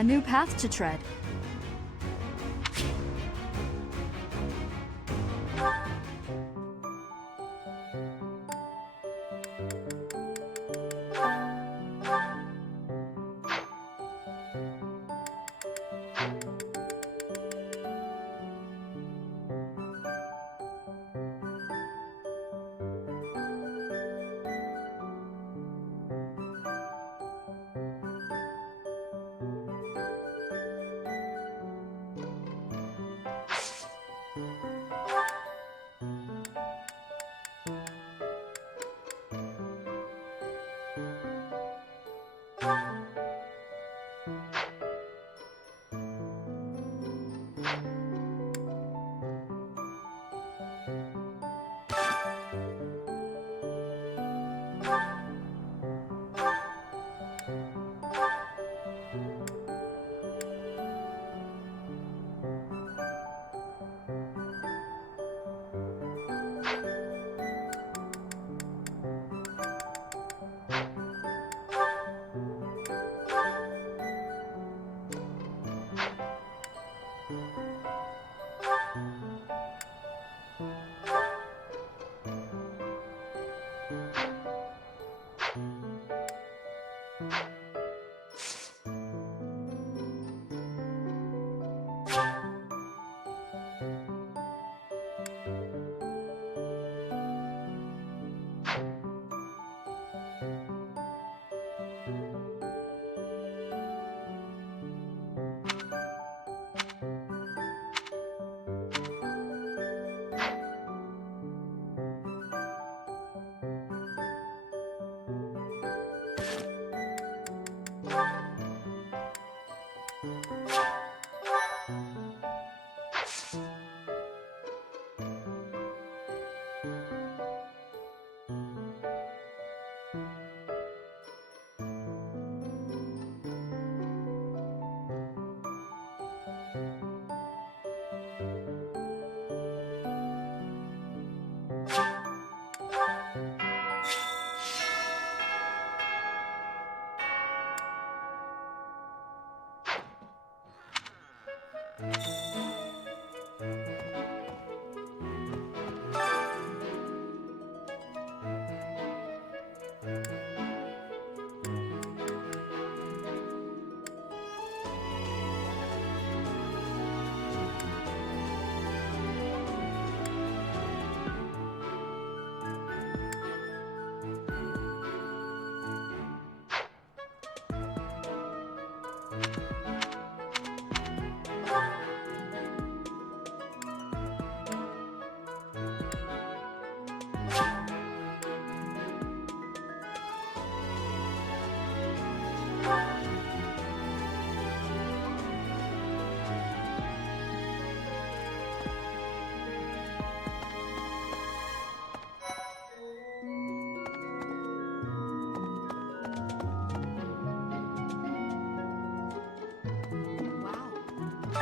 A new path to tread.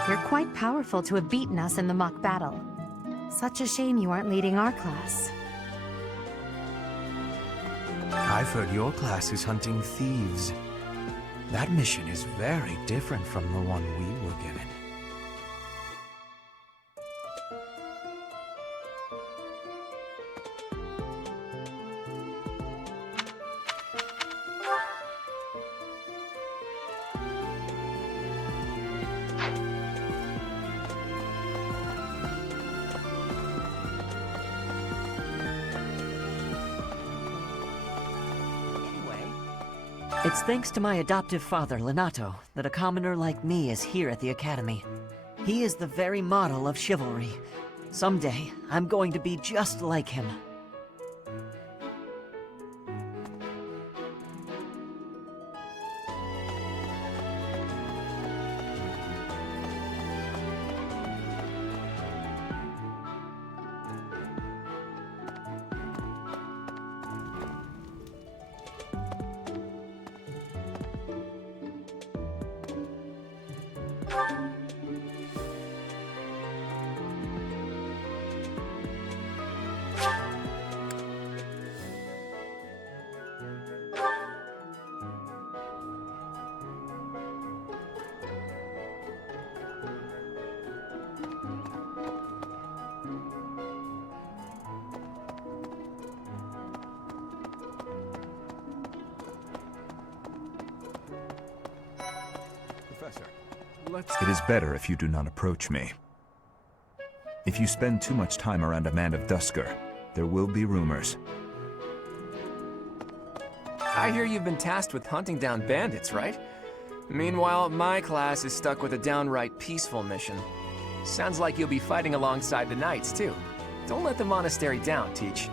You're quite powerful to have beaten us in the mock battle. Such a shame you aren't leading our class. I've heard your class is hunting thieves. That mission is very different from the one we were given. It's thanks to my adoptive father, Lenato, that a commoner like me is here at the Academy. He is the very model of chivalry. Someday, I'm going to be just like him. It is better if you do not approach me. If you spend too much time around a man of Dusker, there will be rumors. I hear you've been tasked with hunting down bandits, right? Meanwhile, my class is stuck with a downright peaceful mission. Sounds like you'll be fighting alongside the knights, too. Don't let the monastery down, Teach.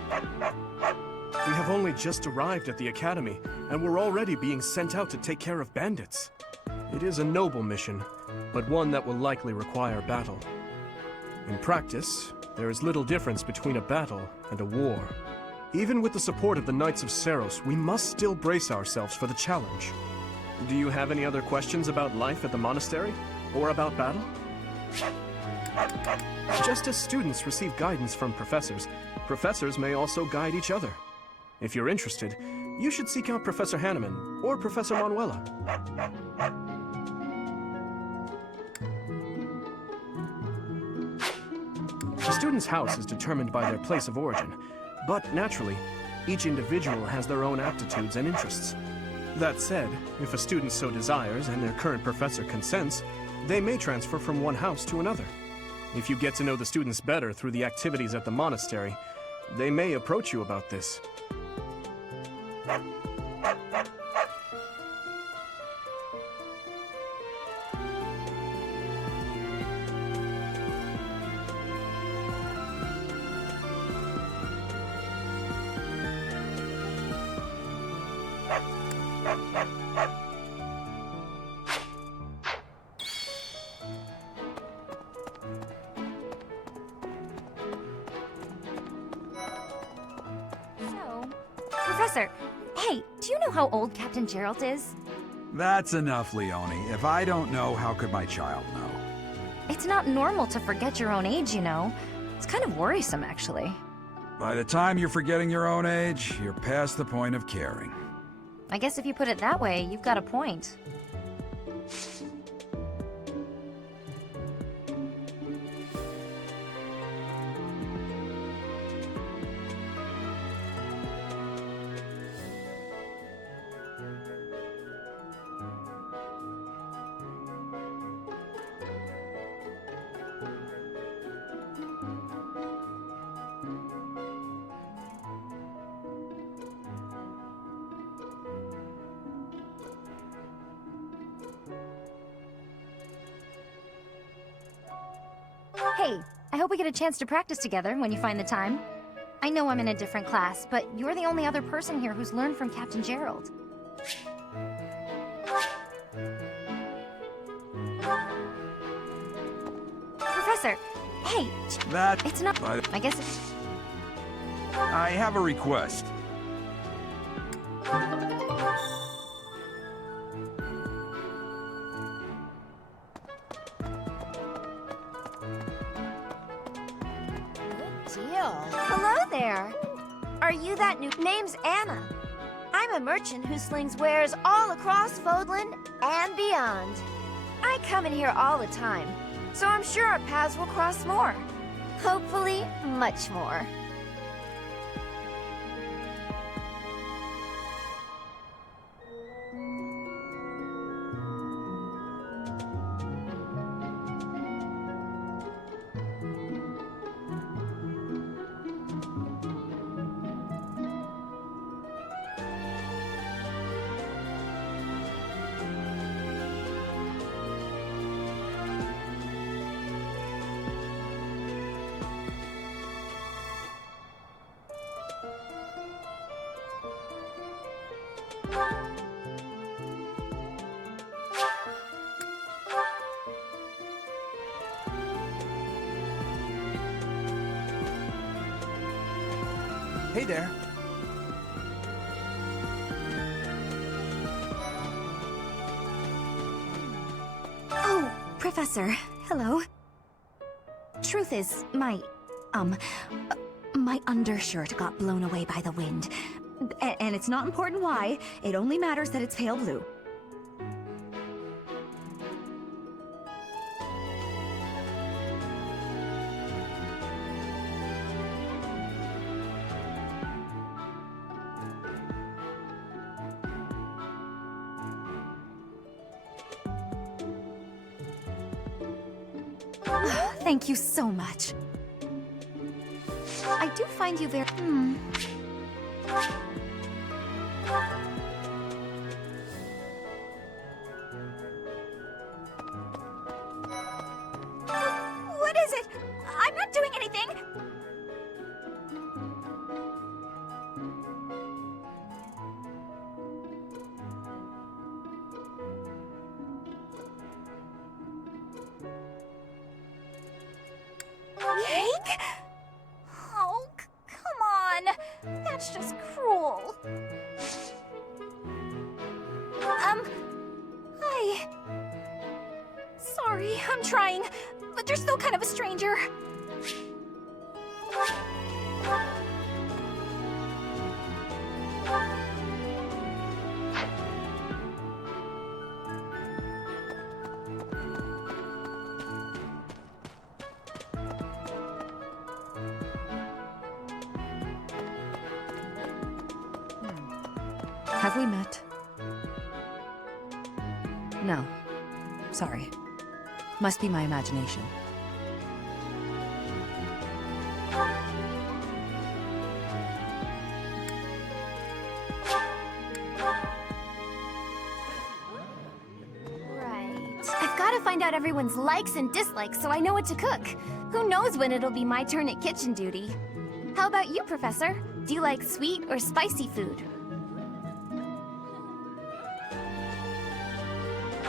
We have only just arrived at the academy, and we're already being sent out to take care of bandits. It is a noble mission, but one that will likely require battle. In practice, there is little difference between a battle and a war. Even with the support of the Knights of Seiros, we must still brace ourselves for the challenge. Do you have any other questions about life at the monastery? Or about battle? Just as students receive guidance from professors, professors may also guide each other. If you're interested, you should seek out Professor Hanneman or Professor Manuela. A student's house is determined by their place of origin, but naturally, each individual has their own aptitudes and interests. That said, if a student so desires and their current professor consents, they may transfer from one house to another. If you get to know the students better through the activities at the monastery, they may approach you about this. Professor, hey, do you know how old Captain Gerald is? That's enough, Leonie. If I don't know, how could my child know? It's not normal to forget your own age, you know. It's kind of worrisome, actually. By the time you're forgetting your own age, you're past the point of caring. I guess if you put it that way, you've got a point. Hey, I hope we get a chance to practice together when you find the time. I know I'm in a different class, but you're the only other person here who's learned from Captain Gerald. Professor, hey, it's not... I guess it's... I have a request. deal. Hello there. Are you that new... Name's Anna. I'm a merchant who slings wares all across Fodlan and beyond. I come in here all the time, so I'm sure our paths will cross more. Hopefully, much more. Hey there. Oh, Professor. Hello. Truth is, my undershirt got blown away by the wind. And it's not important why. It only matters that it's pale blue. Thank you so much. I do find you very... What is it? I'm not doing anything! Cake? Oh, come on. That's just cruel. Hi. Sorry, I'm trying, but you're still kind of a stranger. Have we met? No. Sorry. Must be my imagination. I've got to find out everyone's likes and dislikes so I know what to cook. Who knows when it'll be my turn at kitchen duty. How about you, Professor? Do you like sweet or spicy food?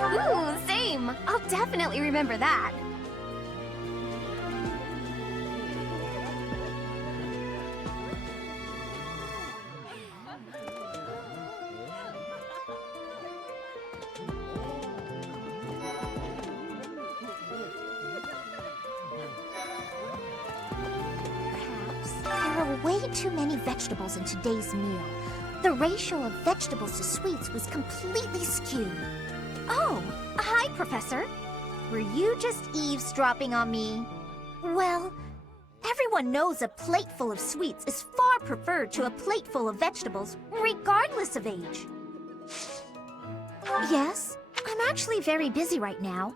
Ooh, same! I'll definitely remember that. There are way too many vegetables in today's meal. The ratio of vegetables to sweets was completely skewed. Oh, hi, Professor. Were you just eavesdropping on me? Well, everyone knows a plateful of sweets is far preferred to a plateful of vegetables, regardless of age. Yes, I'm actually very busy right now.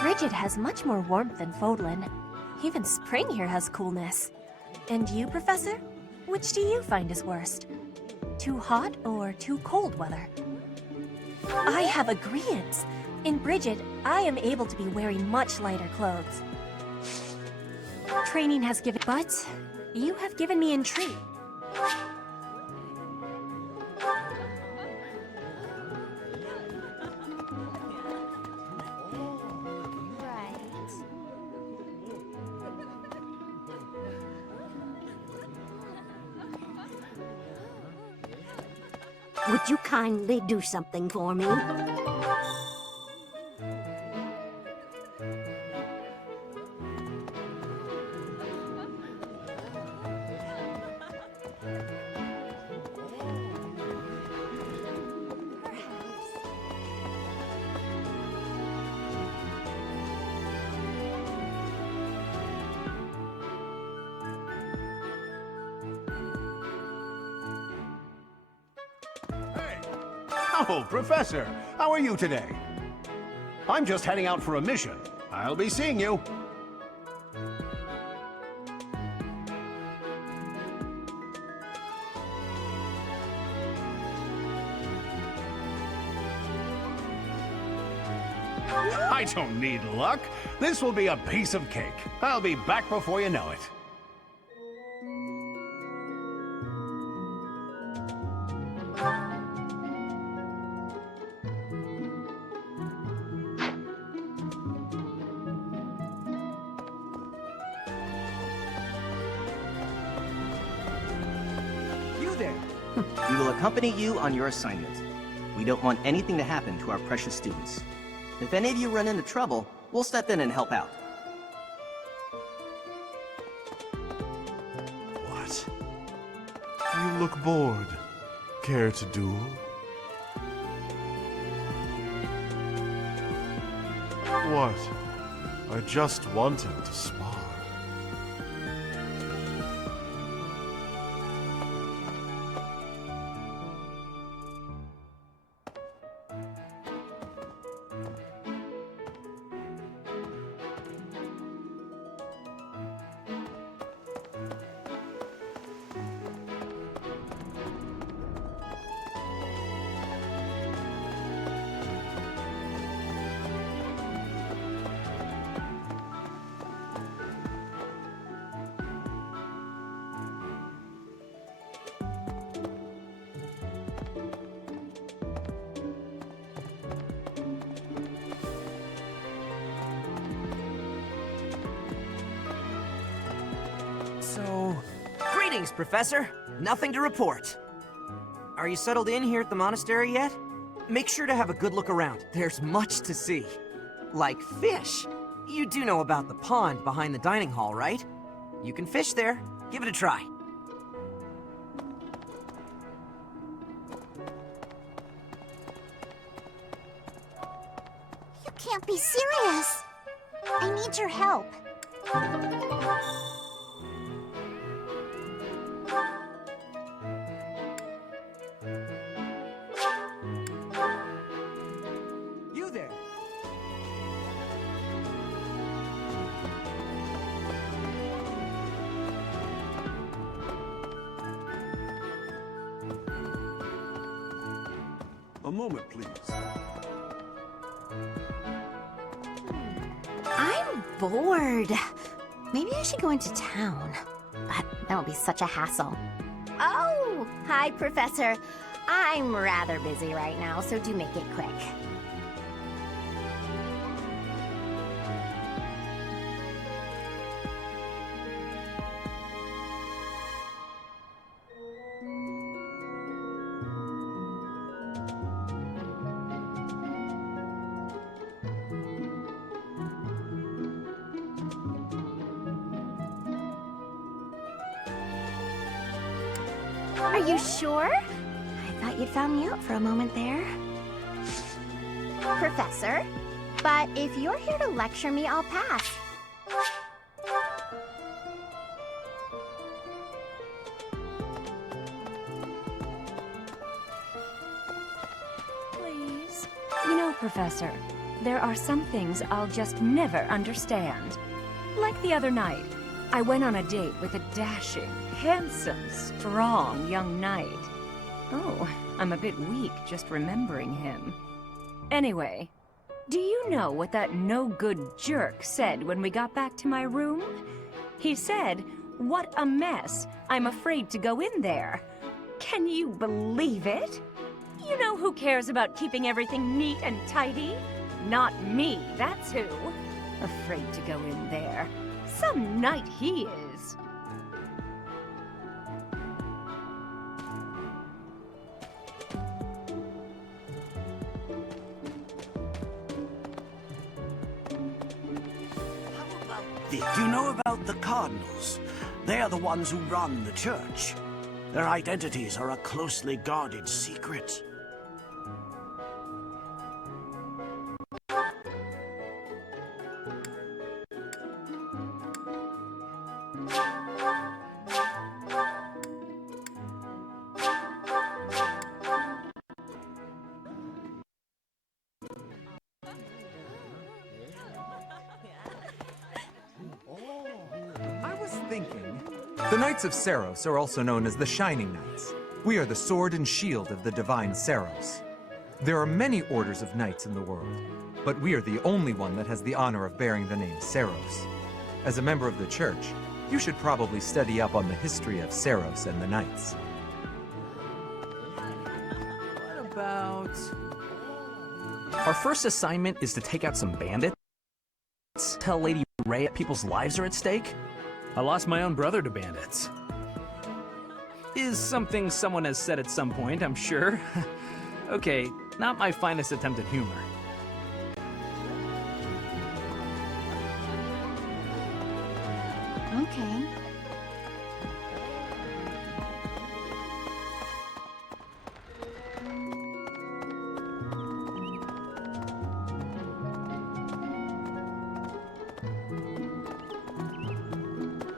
Bridget has much more warmth than Fodlan. Even spring here has coolness. And you, Professor? Which do you find is worst? Too hot or too cold weather? I have agreeance. In Bridget, I am able to be wearing much lighter clothes. Training has given... But you have given me intrigue. Would you kindly do something for me? Oh, Professor, how are you today? I'm just heading out for a mission. I'll be seeing you. I don't need luck. This will be a piece of cake. I'll be back before you know it. We will accompany you on your assignment. We don't want anything to happen to our precious students. If any of you run into trouble, we'll step in and help out. What? You look bored. Care to duel? What? I just wanted to spar. So... Greetings, Professor! Nothing to report. Are you settled in here at the monastery yet? Make sure to have a good look around. There's much to see. Like fish. You do know about the pond behind the dining hall, right? You can fish there. Give it a try. You can't be serious. I need your help. You there! A moment, please. I'm bored. Maybe I should go into town. But that would be such a hassle. Oh, hi, Professor. I'm rather busy right now, so do make it quick. Are you sure? I thought you'd found me out for a moment there. Professor, but if you're here to lecture me, I'll pass. Please? You know, Professor, there are some things I'll just never understand. Like the other night, I went on a date with a dashing, handsome, strong young knight. Oh, I'm a bit weak just remembering him. Anyway, do you know what that no-good jerk said when we got back to my room? He said, "What a mess. I'm afraid to go in there." Can you believe it? You know who cares about keeping everything neat and tidy? Not me, that's who. Afraid to go in there. Some knight he is. Do you know about the Cardinals? They are the ones who run the church. Their identities are a closely guarded secret. I was thinking... The Knights of Seiros are also known as the Shining Knights. We are the sword and shield of the divine Seiros. There are many orders of knights in the world, but we are the only one that has the honor of bearing the name Seiros. As a member of the church, you should probably study up on the history of Seiros and the knights. What about... Our first assignment is to take out some bandits? Tell Lady Ray people's lives are at stake? I lost my own brother to bandits. Is something someone has said at some point, I'm sure. Okay, not my finest attempt at humor. Okay.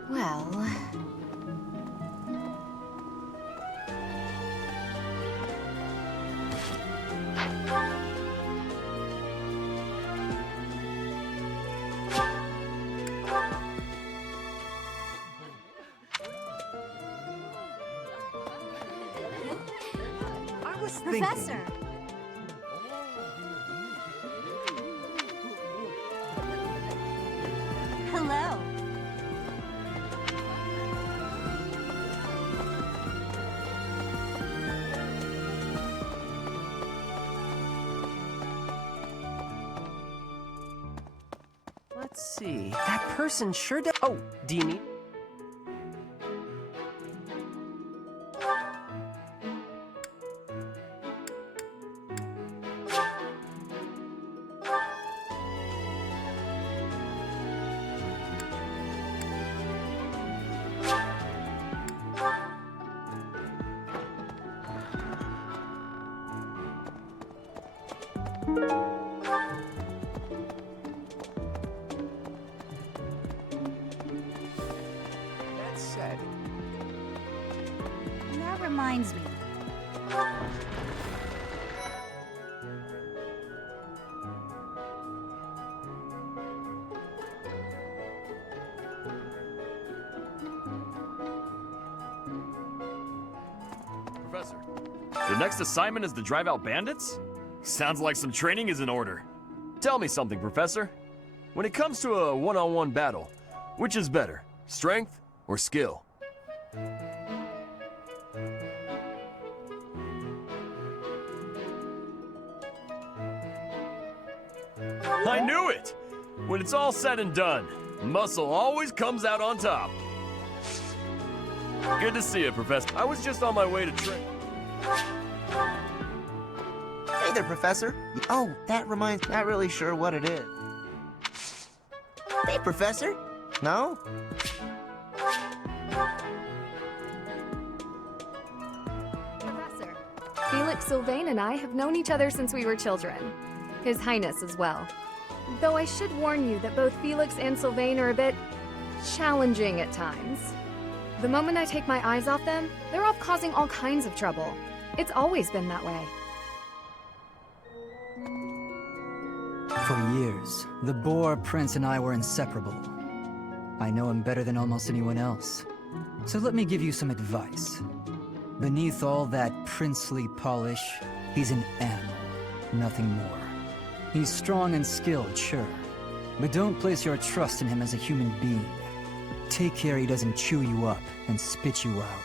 Well... I was Professor! Hello. Let's see. That person sure does. Oh, do you need... That said... That reminds me. Professor, the next assignment is to drive out bandits? Sounds like some training is in order. Tell me something, Professor. When it comes to a one-on-one battle, which is better, strength or skill? I knew it! When it's all said and done, muscle always comes out on top. Good to see you, Professor. I was just on my way to train. Hey there, Professor. Oh, that reminds... Not really sure what it is. Hey, Professor. No? Professor, Felix Sylvain and I have known each other since we were children. His Highness as well. Though I should warn you that both Felix and Sylvain are a bit... challenging at times. The moment I take my eyes off them, they're off causing all kinds of trouble. It's always been that way. For years, the Boar Prince and I were inseparable. I know him better than almost anyone else. So let me give you some advice. Beneath all that princely polish, he's an animal, nothing more. He's strong and skilled, sure, but don't place your trust in him as a human being. Take care he doesn't chew you up and spit you out.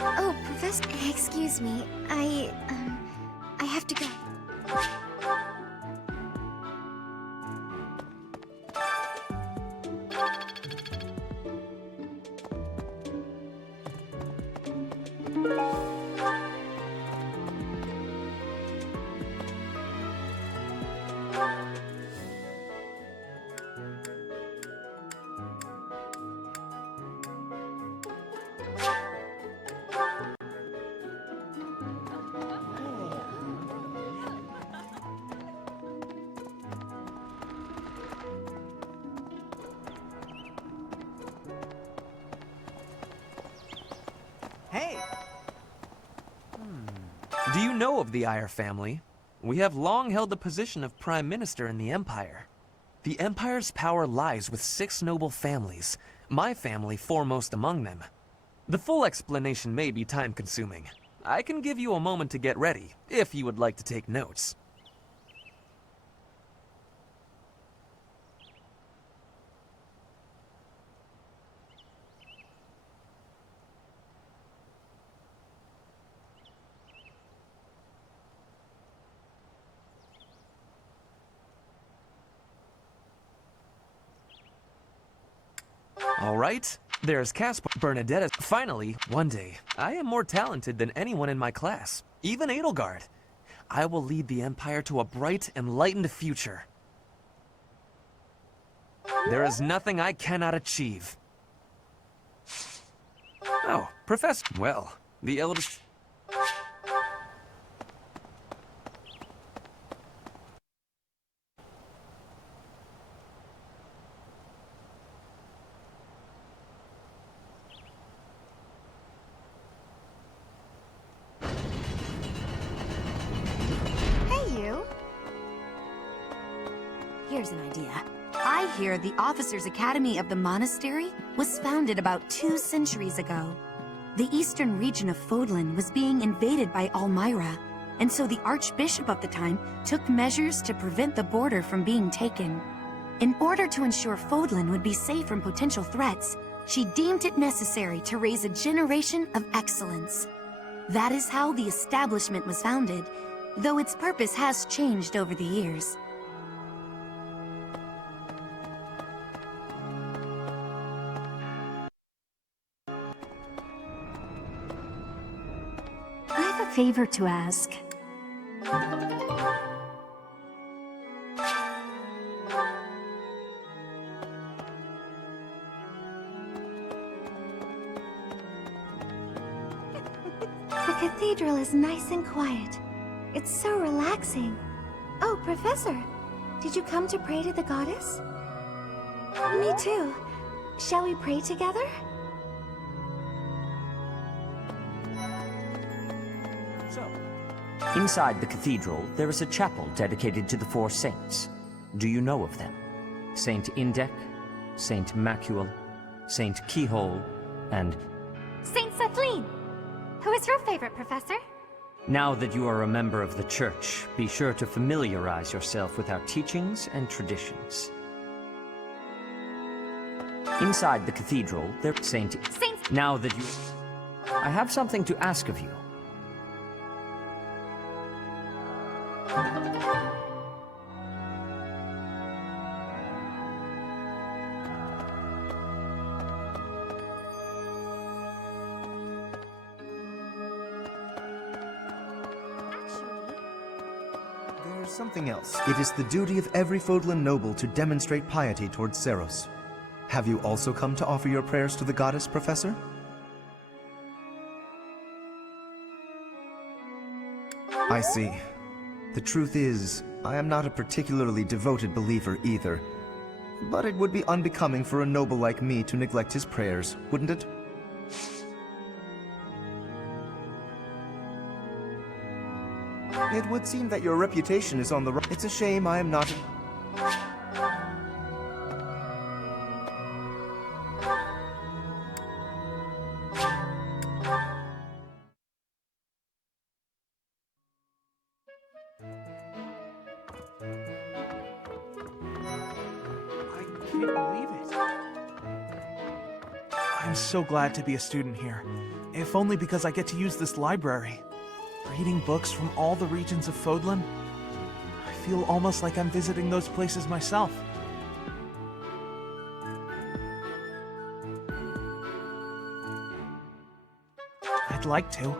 Oh, Professor, excuse me. I have to go. Hey! Do you know of the Eyre family? We have long held the position of Prime Minister in the Empire. The Empire's power lies with 6 noble families, my family foremost among them. The full explanation may be time-consuming. I can give you a moment to get ready, if you would like to take notes. All right, there's Caspar, Bernadetta. Finally, one day, I am more talented than anyone in my class, even Edelgard. I will lead the Empire to a bright, enlightened future. There is nothing I cannot achieve. Oh, Professor. Well, the eldest... Here's an idea. I hear the Officers' Academy of the Monastery was founded about 2 centuries ago. The eastern region of Fodlan was being invaded by Almyra, and so the Archbishop of the time took measures to prevent the border from being taken. In order to ensure Fodlan would be safe from potential threats, she deemed it necessary to raise a generation of excellence. That is how the establishment was founded, though its purpose has changed over the years. Favor to ask. The cathedral is nice and quiet. It's so relaxing. Oh, Professor, did you come to pray to the goddess? Me too. Shall we pray together? Inside the cathedral, there is a chapel dedicated to the 4 saints. Do you know of them? Saint Indec, Saint Macuel, Saint Keyhole, and... Saint Celine! Who is your favorite, Professor? Now that you are a member of the Church, be sure to familiarize yourself with our teachings and traditions. Inside the cathedral, there... Saint... Now that you... I have something to ask of you. There's something else. It is the duty of every Fodlan noble to demonstrate piety towards Seros. Have you also come to offer your prayers to the goddess, Professor? I see. The truth is, I am not a particularly devoted believer either. But it would be unbecoming for a noble like me to neglect his prayers, wouldn't it? It would seem that your reputation is on the rise. It's a shame I am not... I can't believe it. I'm so glad to be a student here, if only because I get to use this library. Reading books from all the regions of Fodlan, I feel almost like I'm visiting those places myself. I'd like to.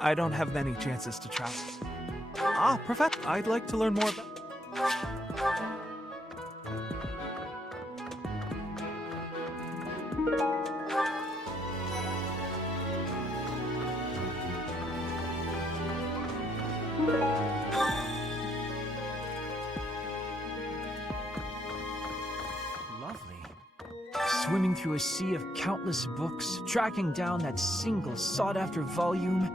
I don't have many chances to travel. Ah, Professor, I'd like to learn more about... Lovely. Swimming through a sea of countless books, tracking down that single sought-after volume,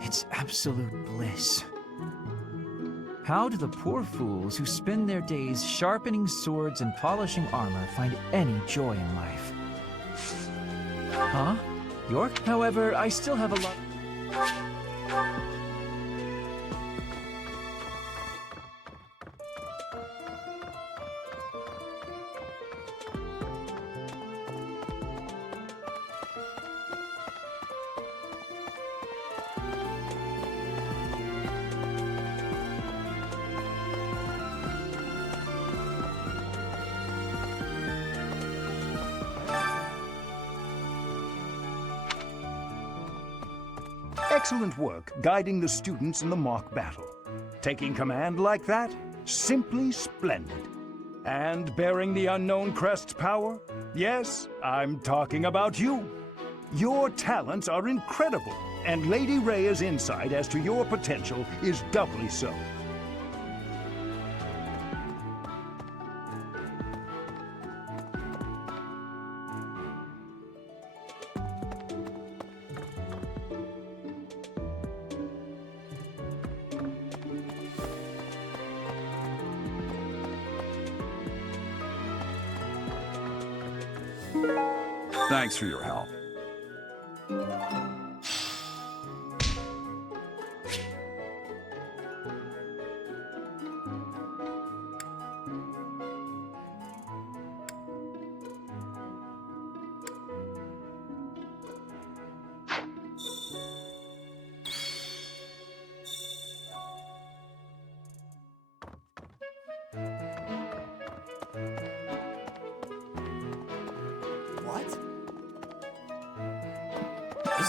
it's absolute bliss. How do the poor fools who spend their days sharpening swords and polishing armor find any joy in life? Huh? York? However, I still have a lot... Excellent work guiding the students in the mock battle. Taking command like that? Simply splendid. And bearing the unknown crest's power? Yes, I'm talking about you. Your talents are incredible, and Lady Rhea's insight as to your potential is doubly so. Thanks for your help.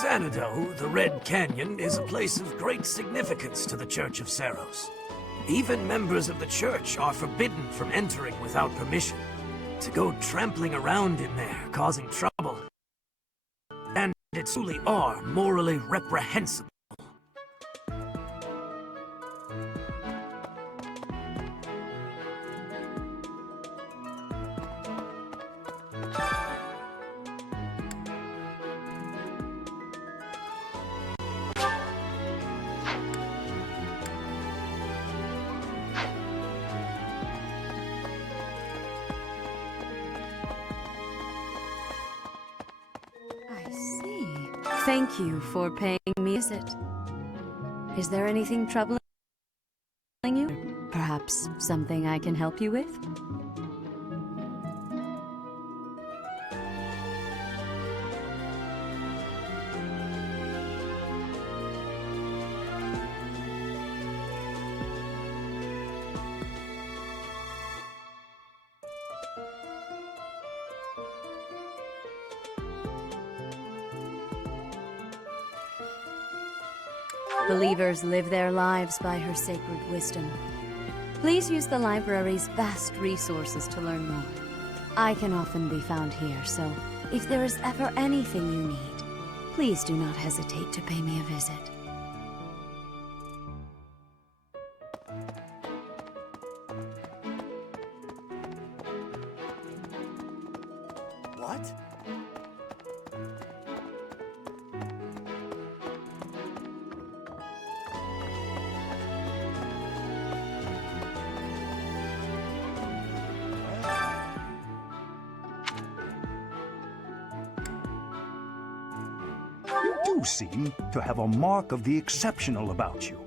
Xanadu, the Red Canyon, is a place of great significance to the Church of Saros. Even members of the church are forbidden from entering without permission. To go trampling around in there, causing trouble. And it truly are morally reprehensible. Thank you for paying me a visit. Is there anything troubling you? Perhaps something I can help you with? Believers live their lives by her sacred wisdom. Please use the library's vast resources to learn more. I can often be found here, so if there is ever anything you need, please do not hesitate to pay me a visit. What? You do seem to have a mark of the exceptional about you.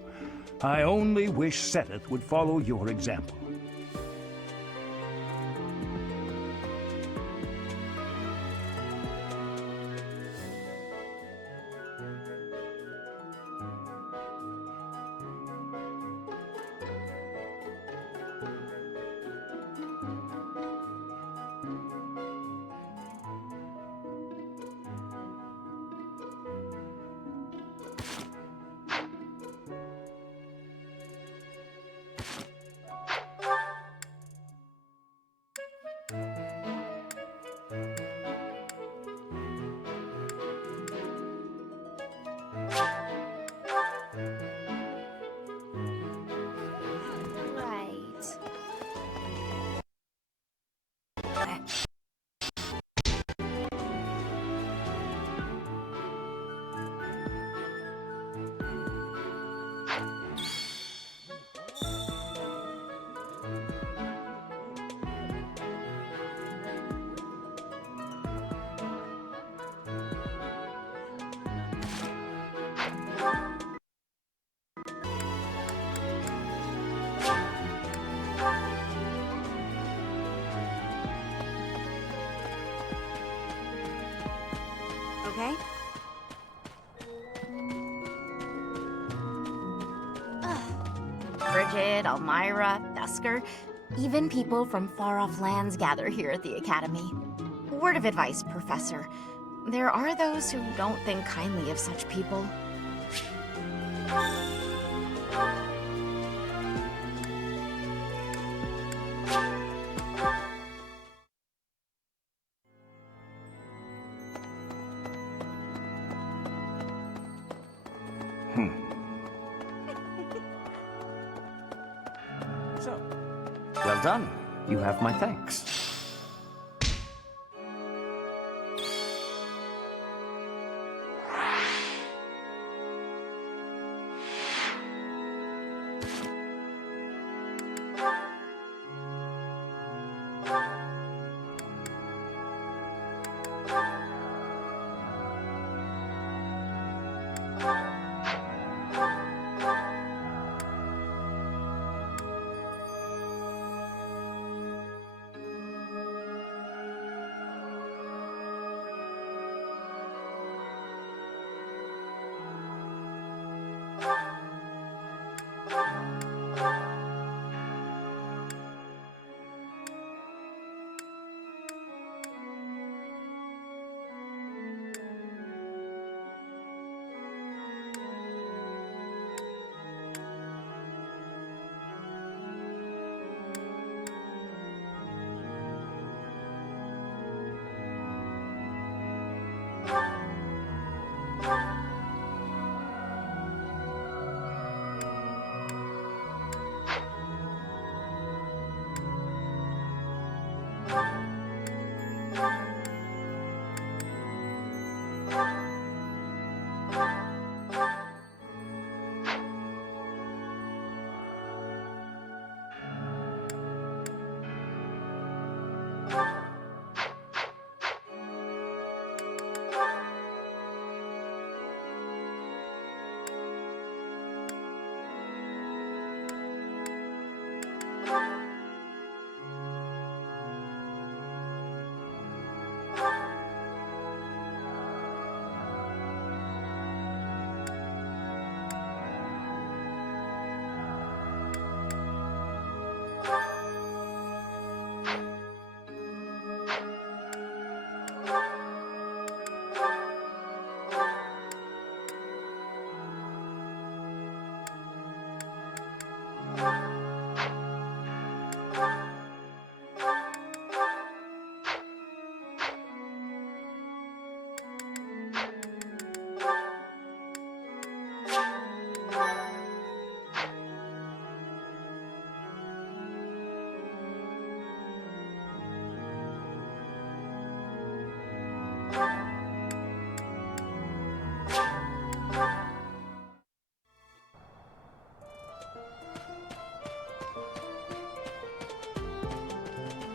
I only wish Seteth would follow your example. okay? Bridget, Elmira, Dusker, even people from far-off lands gather here at the Academy. Word of advice, Professor. There are those who don't think kindly of such people. Well done. You have my thanks.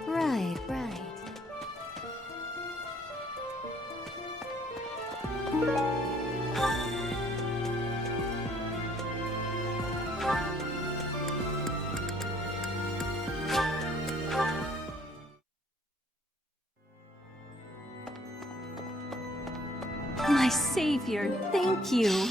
Right, right. My savior, thank you.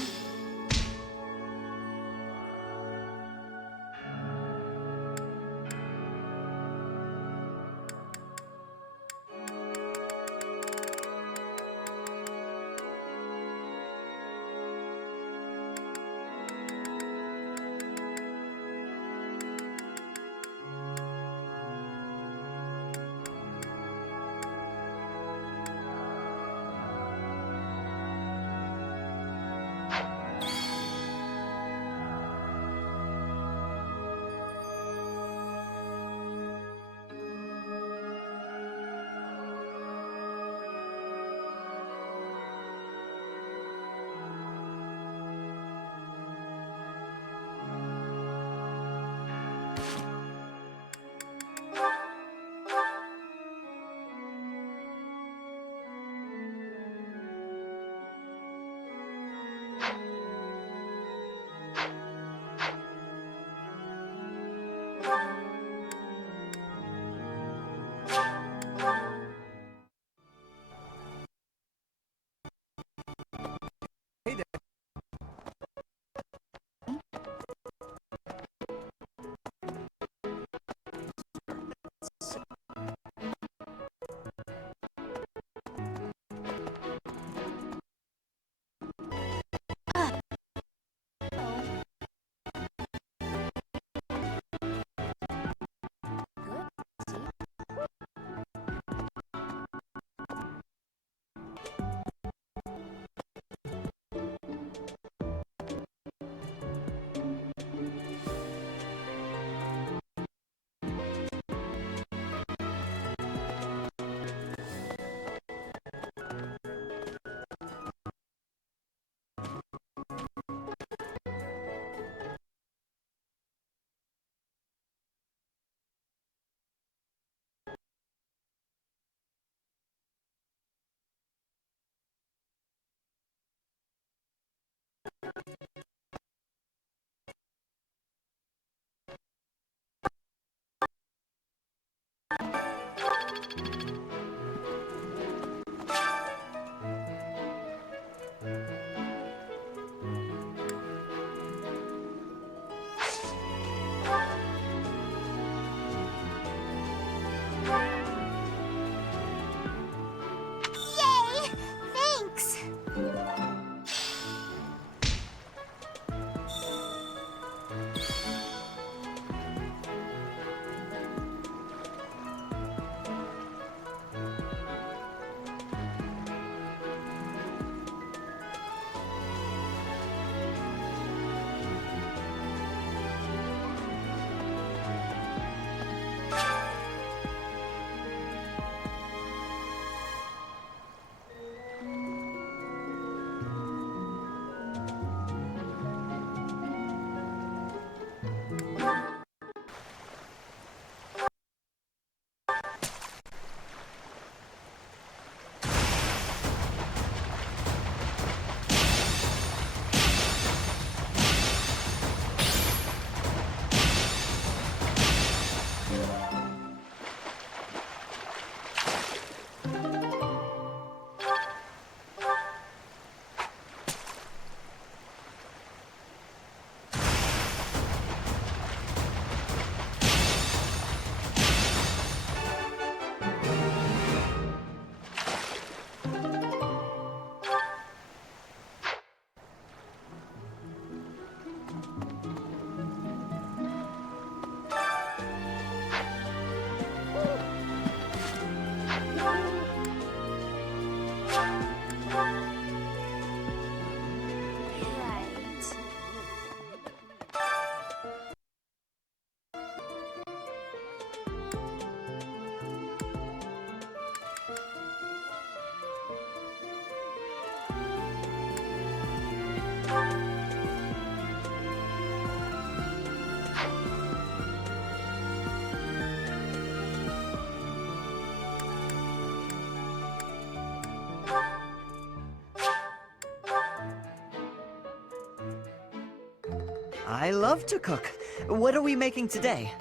I love to cook. What are we making today?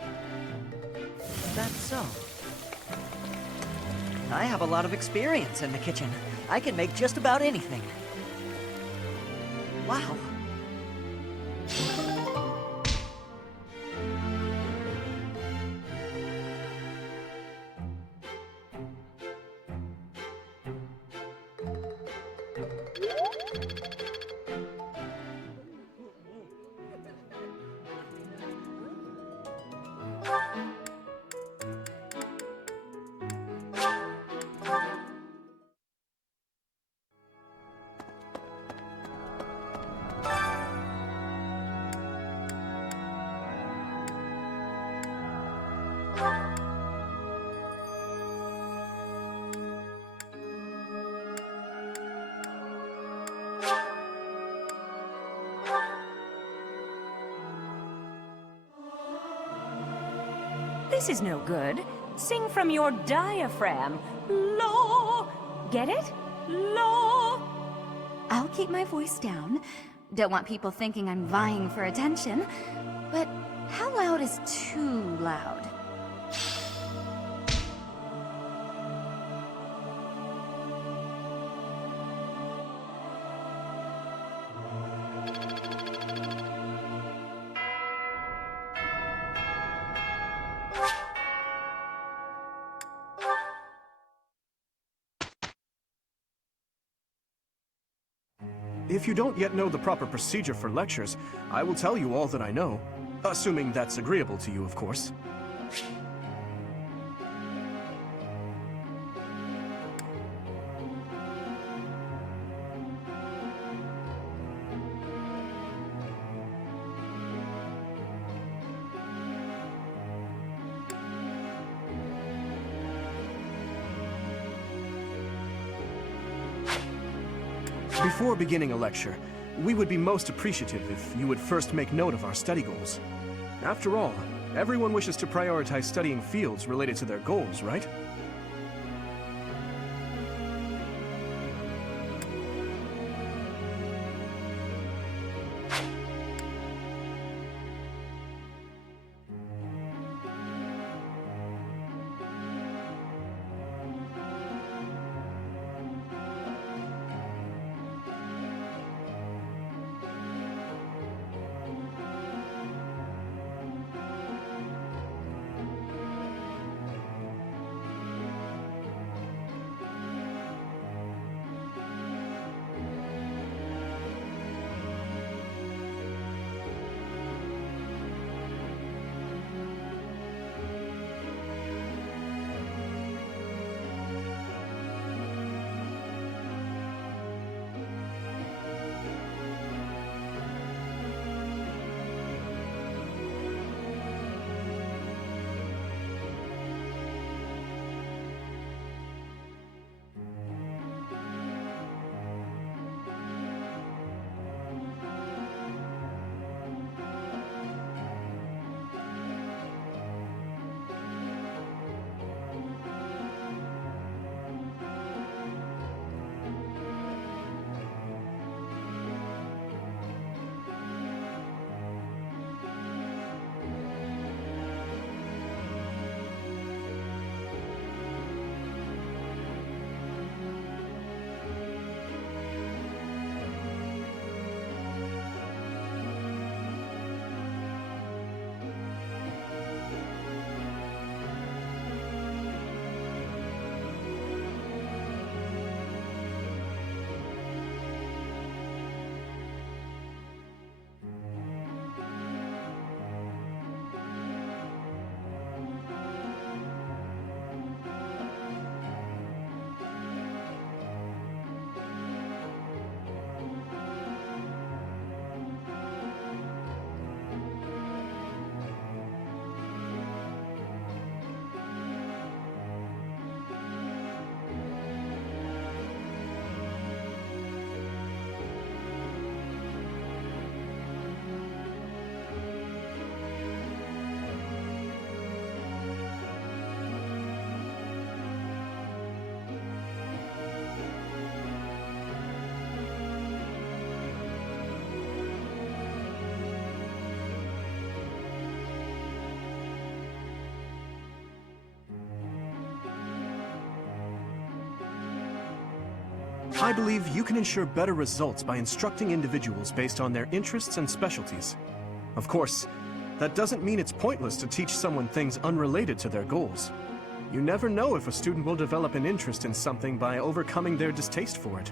That's so. I have a lot of experience in the kitchen. I can make just about anything. Wow. This is no good. Sing from your diaphragm. Lo! Get it? Lo! I'll keep my voice down. Don't want people thinking I'm vying for attention. But how loud is too loud? If you don't yet know the proper procedure for lectures, I will tell you all that I know. Assuming that's agreeable to you, of course. Before beginning a lecture, we would be most appreciative if you would first make note of our study goals. After all, everyone wishes to prioritize studying fields related to their goals, right? I believe you can ensure better results by instructing individuals based on their interests and specialties. Of course, that doesn't mean it's pointless to teach someone things unrelated to their goals. You never know if a student will develop an interest in something by overcoming their distaste for it.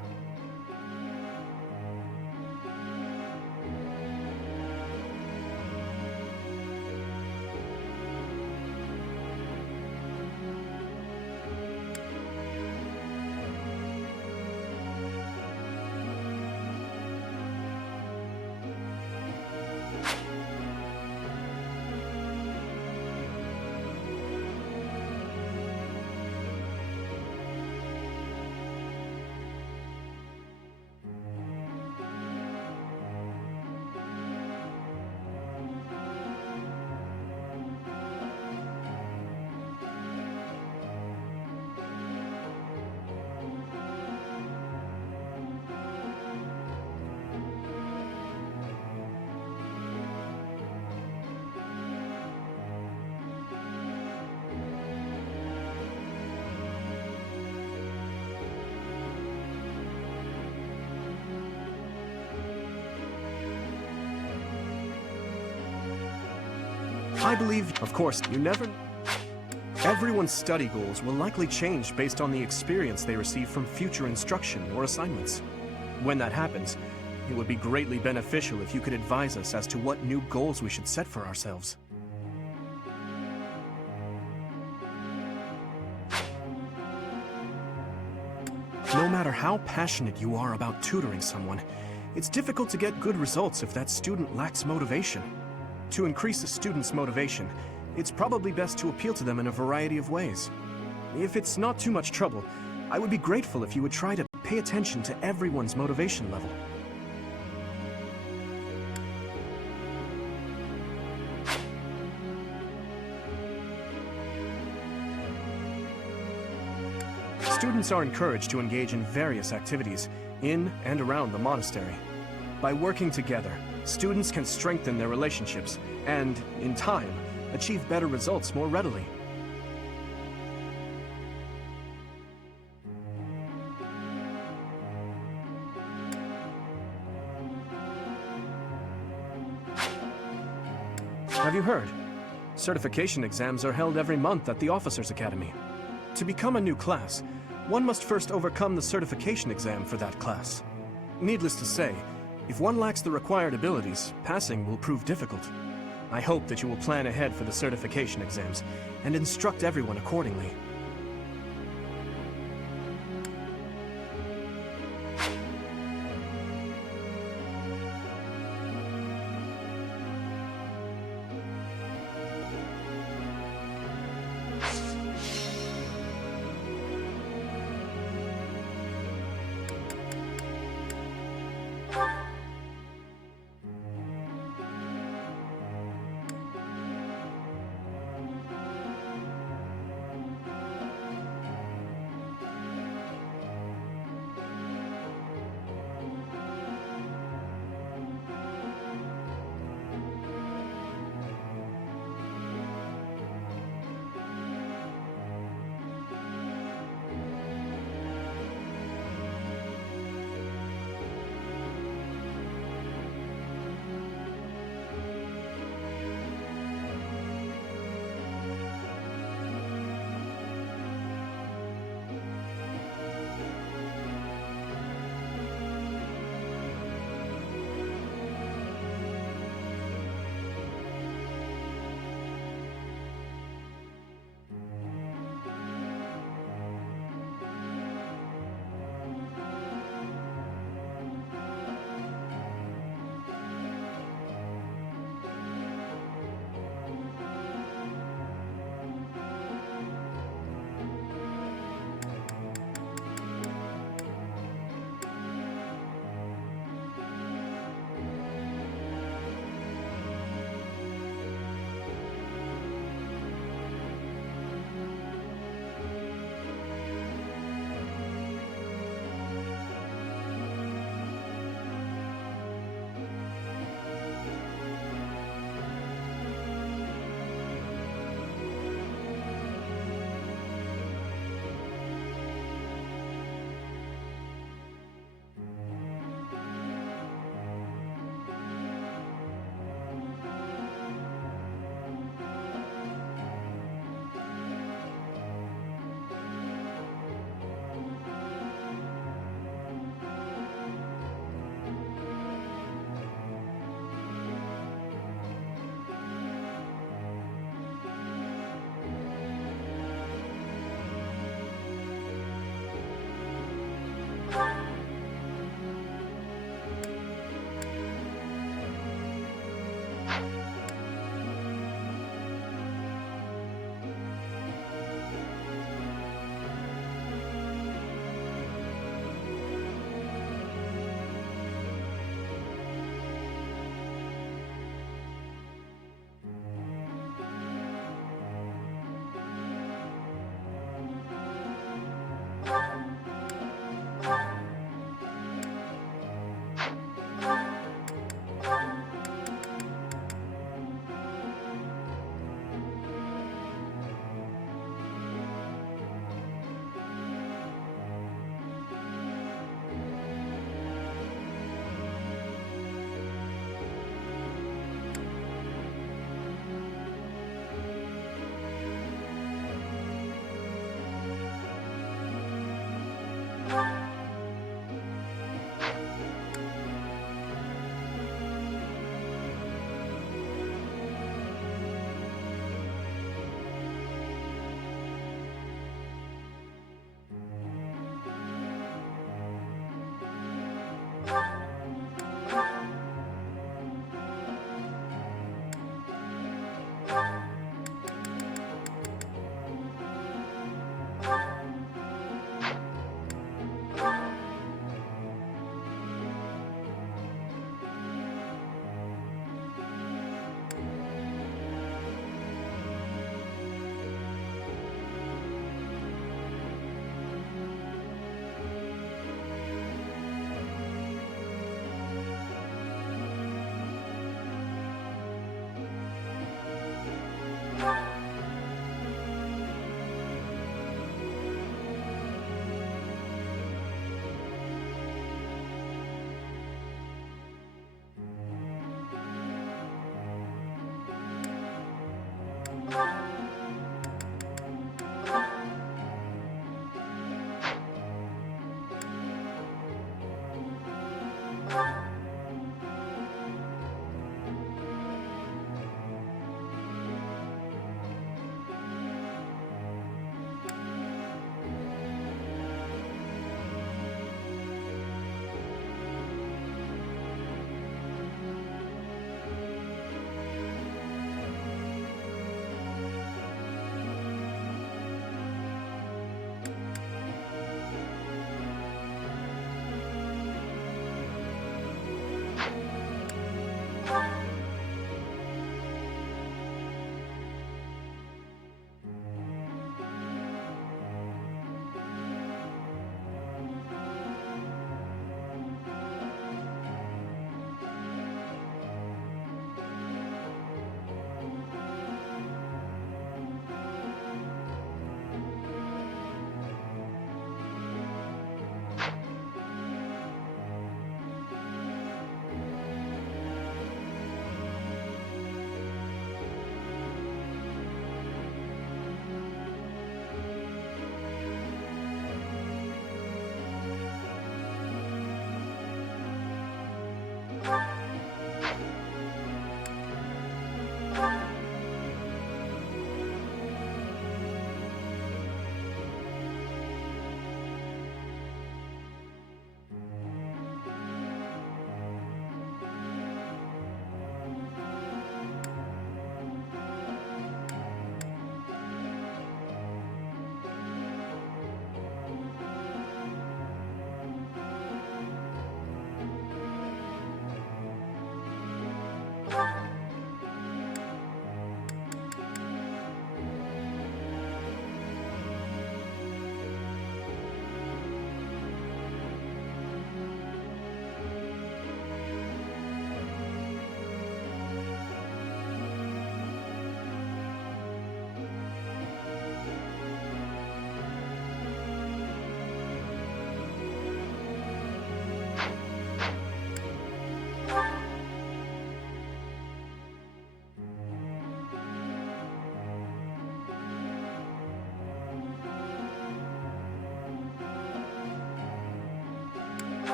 I believe, of course, you never... Everyone's study goals will likely change based on the experience they receive from future instruction or assignments. When that happens, it would be greatly beneficial if you could advise us as to what new goals we should set for ourselves. No matter how passionate you are about tutoring someone, it's difficult to get good results if that student lacks motivation. To increase a student's motivation, it's probably best to appeal to them in a variety of ways. If it's not too much trouble, I would be grateful if you would try to pay attention to everyone's motivation level. Students are encouraged to engage in various activities in and around the monastery. By working together, students can strengthen their relationships and, in time, achieve better results more readily. Have you heard? Certification exams are held every month at the Officers' Academy. To become a new class, one must first overcome the certification exam for that class. Needless to say, if one lacks the required abilities, passing will prove difficult. I hope that you will plan ahead for the certification exams and instruct everyone accordingly.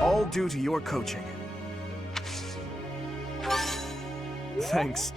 All due to your coaching. Thanks.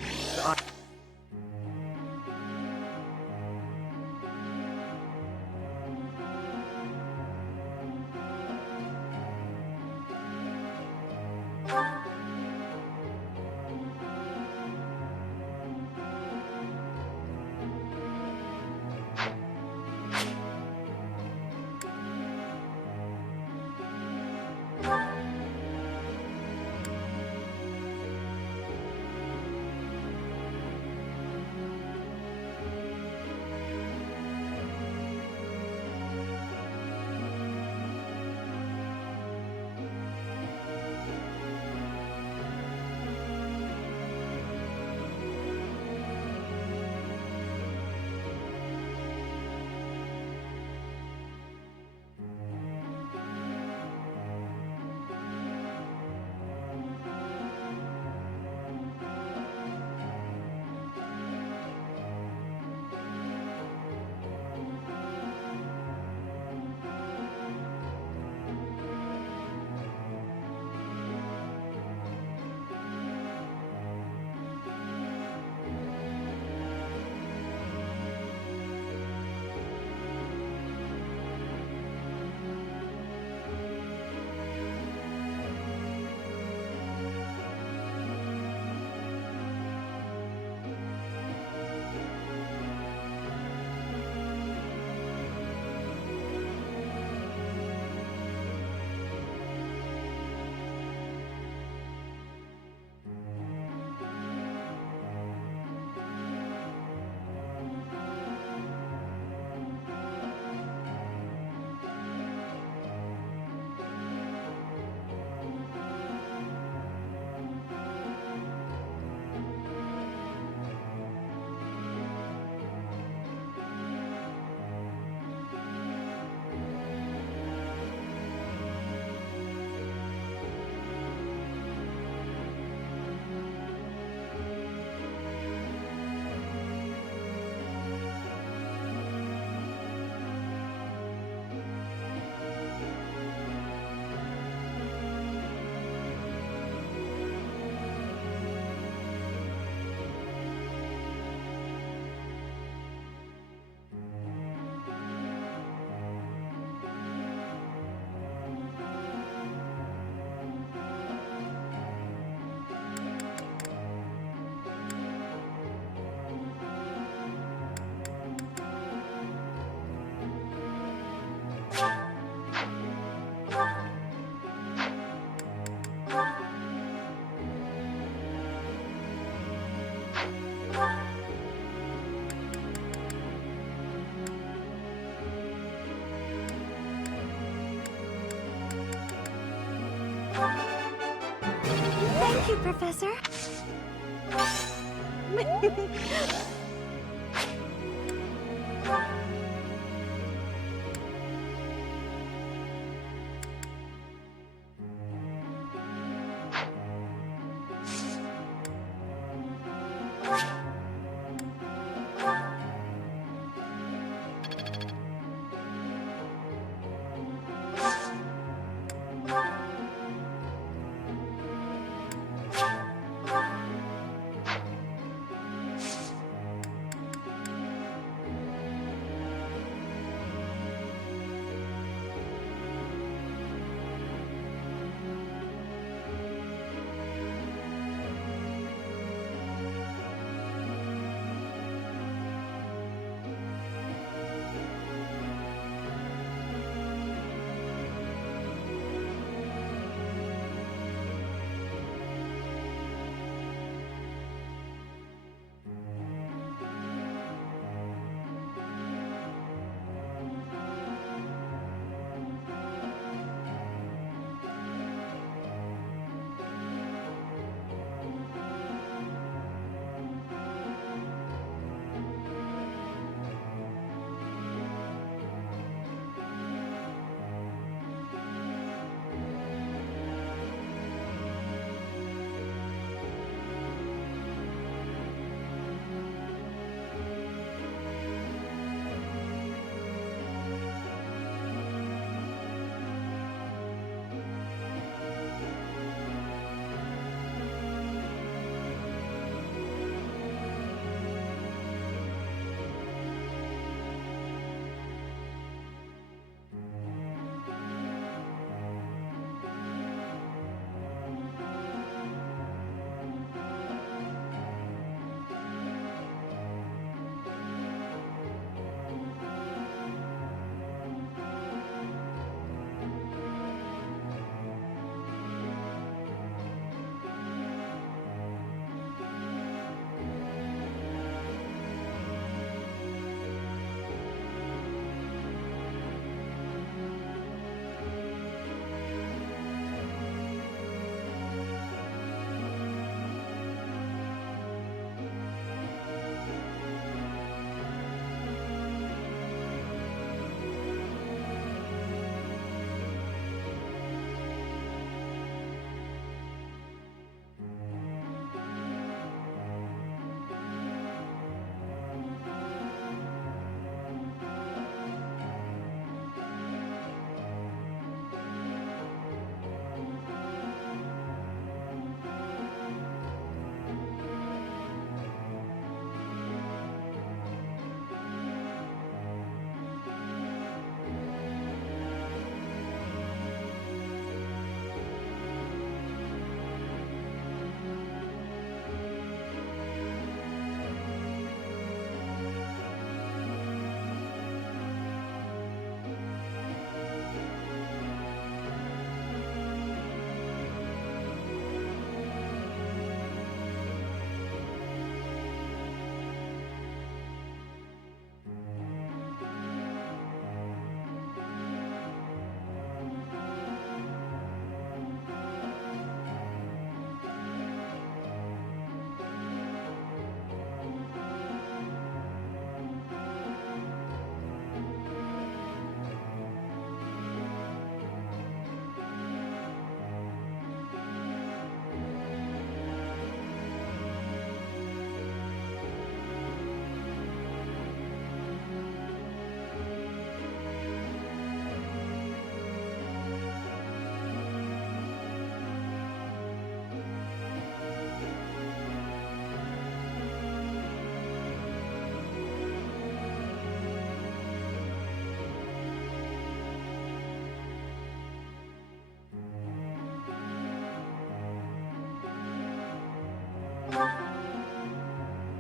Thank you, Professor.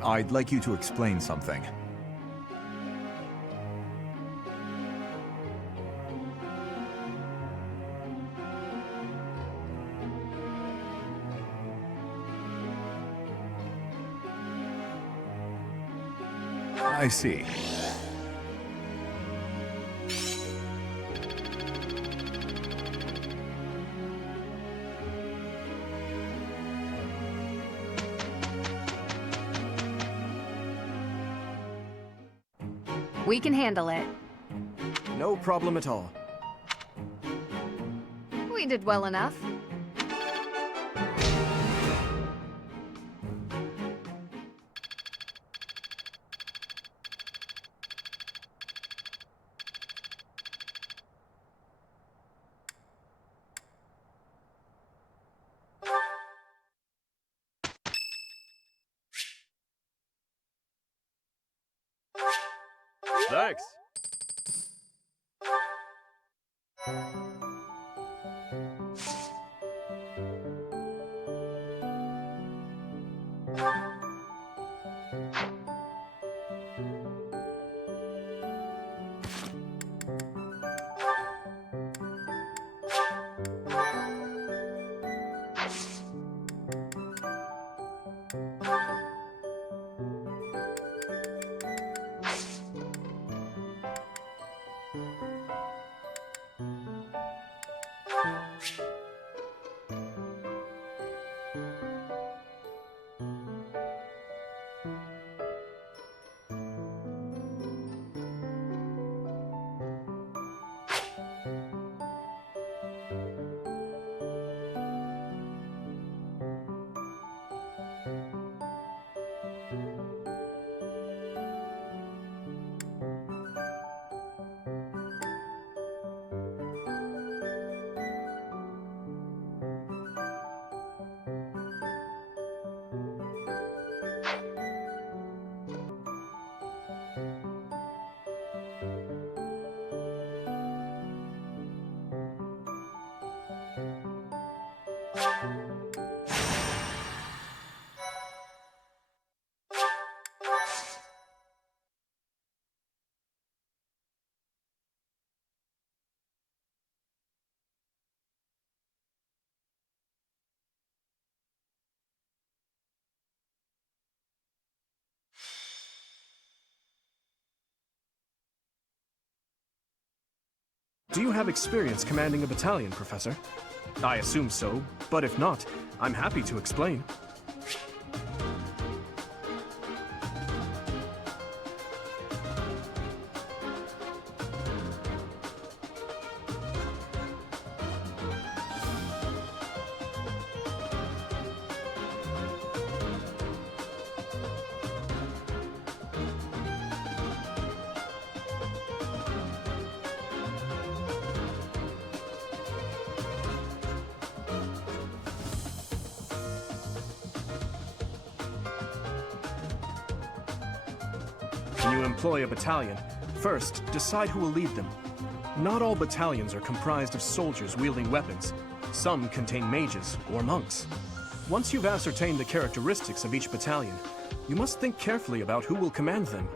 I'd like you to explain something. I see. We can handle it. No problem at all. We did well enough. Thanks. Do you have experience commanding a battalion, Professor? I assume so, but if not, I'm happy to explain. When you employ a battalion, first, decide who will lead them. Not all battalions are comprised of soldiers wielding weapons. Some contain mages or monks. Once you've ascertained the characteristics of each battalion, you must think carefully about who will command them.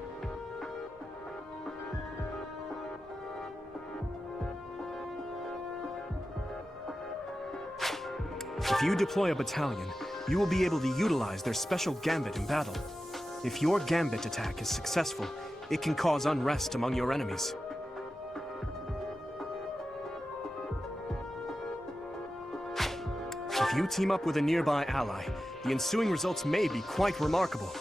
If you deploy a battalion, you will be able to utilize their special gambit in battle. If your gambit attack is successful, it can cause unrest among your enemies. If you team up with a nearby ally, the ensuing results may be quite remarkable.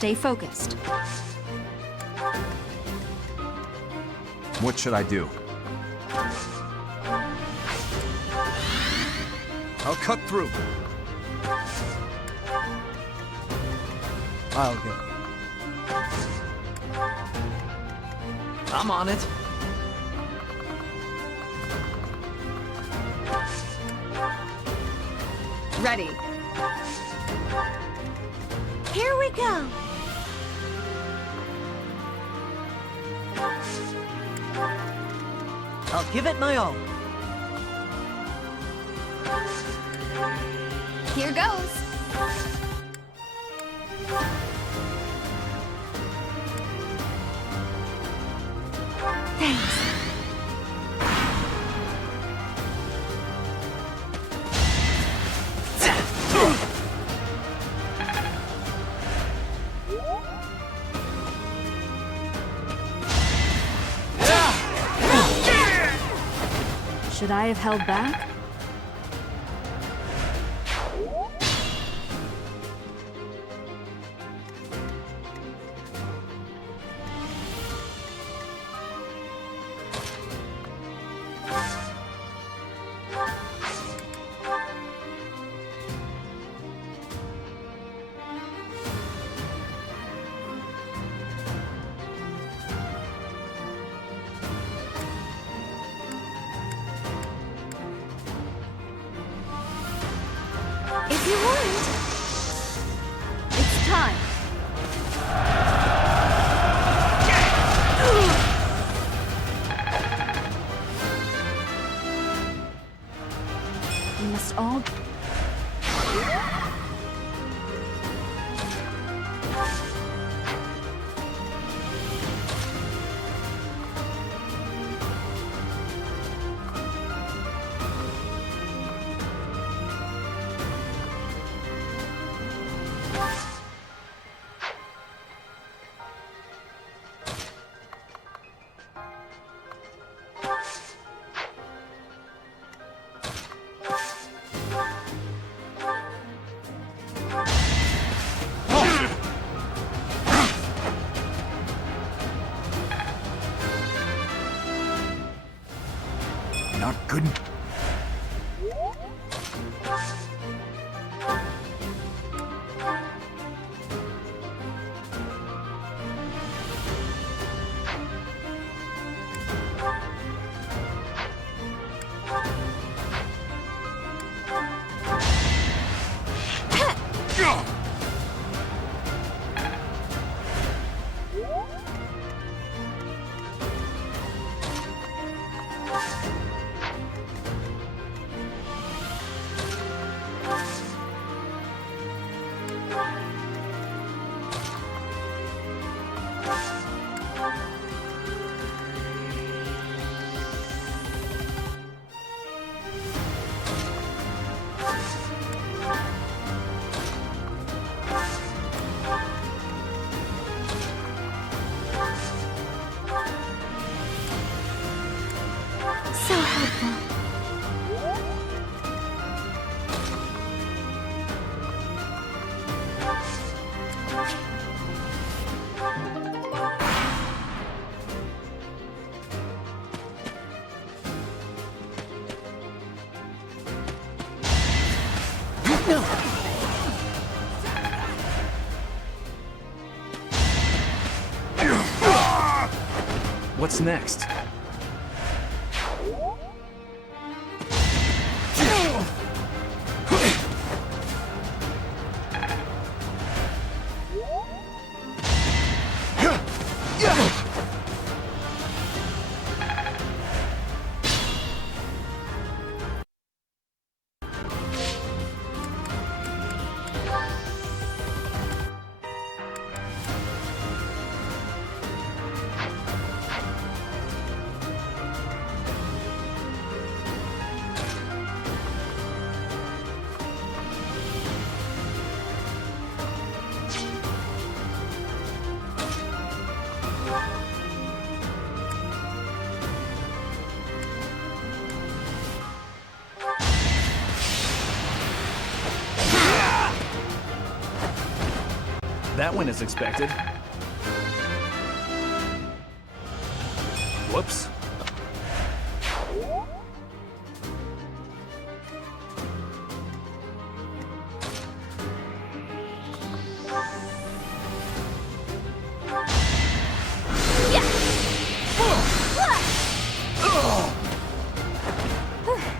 Stay focused. What should I do? I'll cut through. I'll go. I'm on it. Ready. Here we go. I'll give it my all. Here goes. Thanks. Should I have held back? If you weren't, It's time. We must all... Not good. so helpful. What's next? That went as expected. Whoops.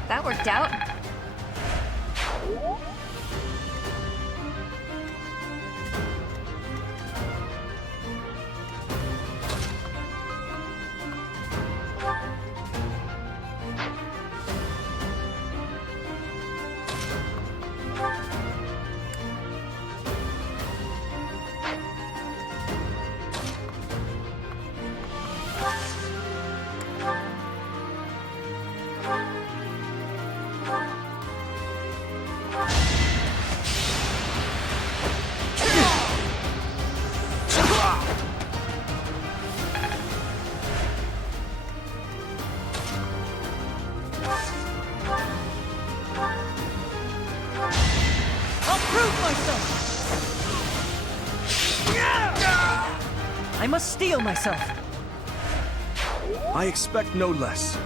That worked out. I must steel myself. I expect no less.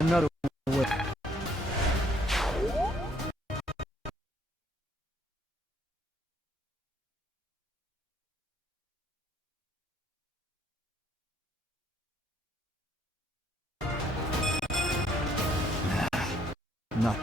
Another way. Not.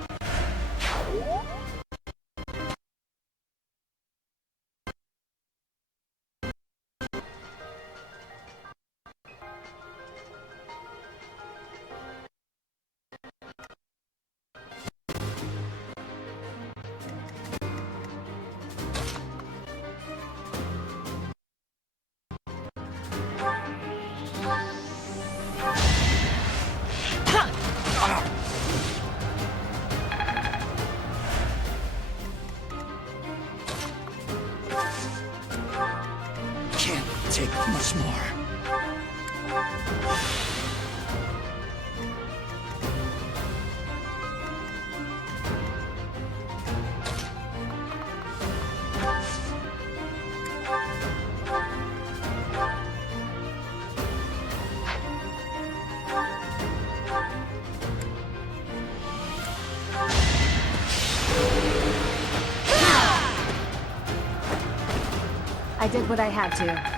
Can't take much more. I did what I had to.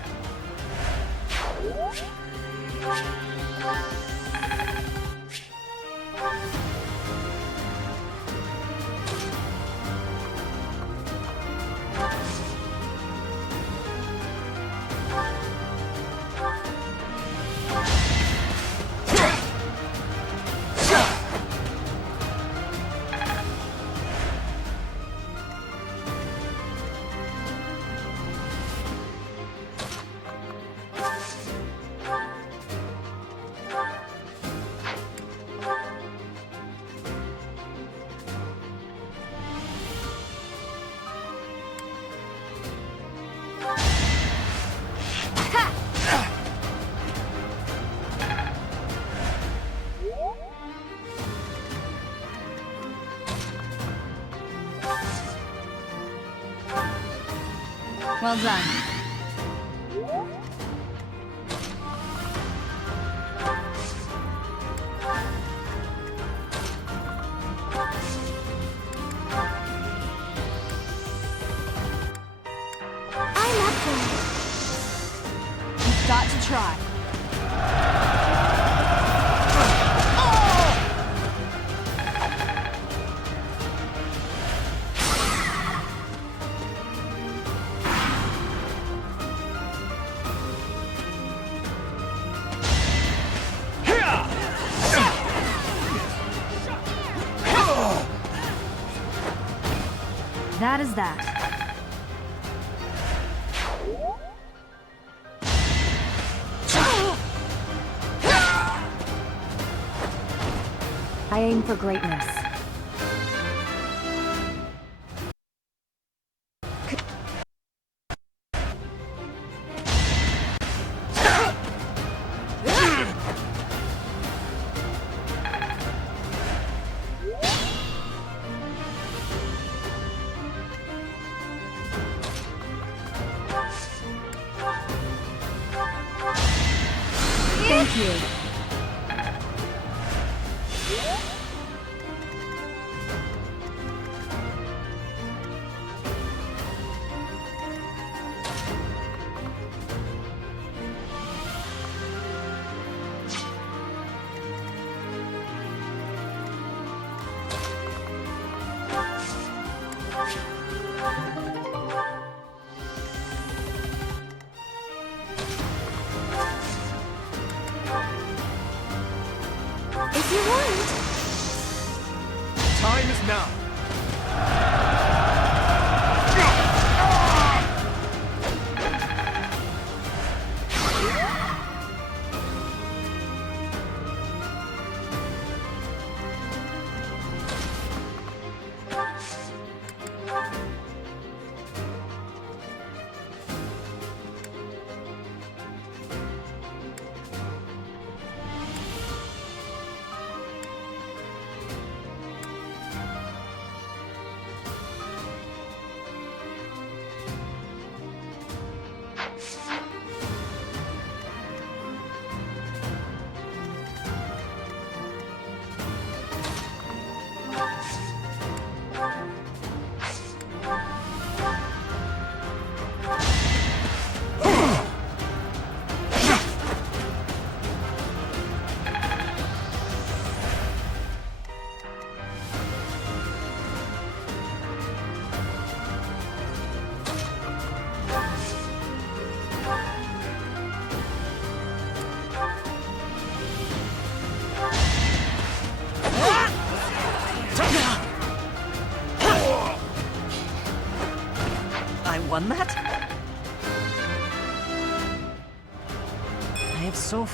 Well done. I'm up for it. You've got to try. That is that. I aim for greatness. Thank you. If you want. Time is now. I won that? I have so...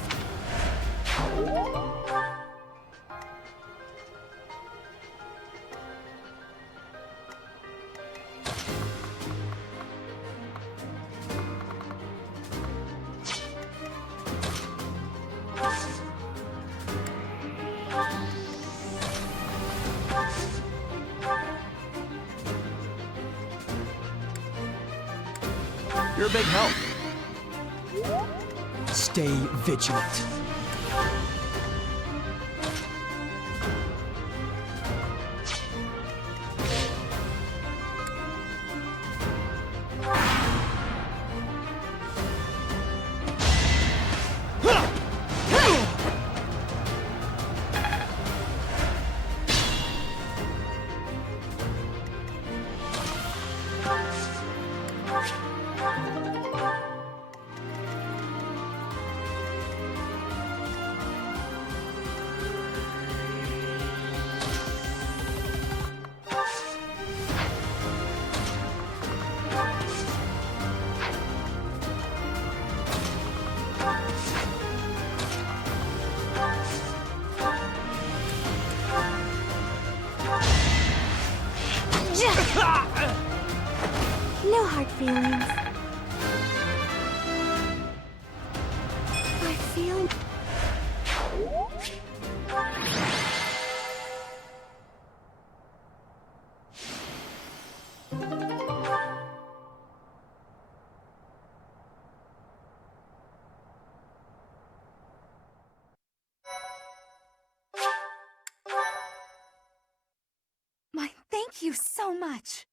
You're a big help. Stay vigilant. No hard feelings. I feel... My, thank you so much.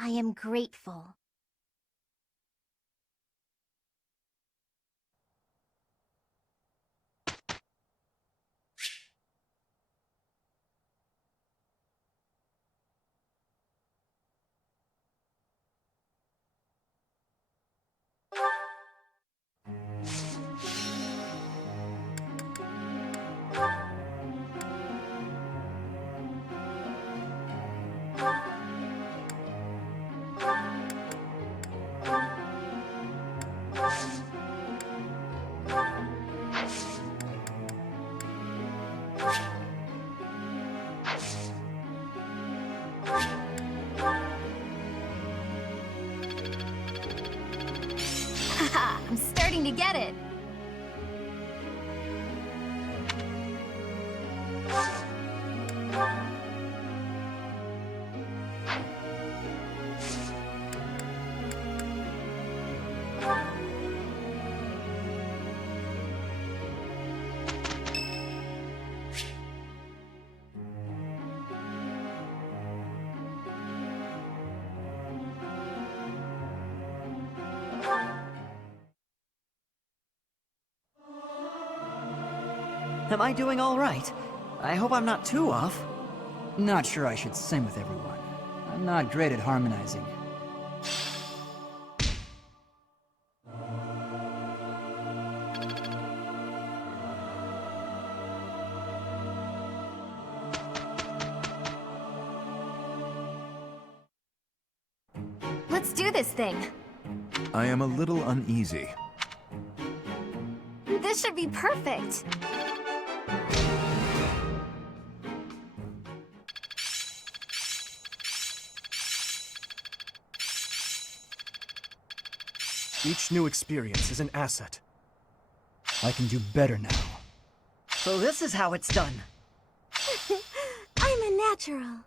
I am grateful. Haha, I'm starting to get it. Am I doing all right? I hope I'm not too off. Not sure I should sing with everyone. I'm not great at harmonizing. Let's do this thing. I am a little uneasy. This should be perfect. Each new experience is an asset. I can do better now. So this is how it's done. I'm a natural.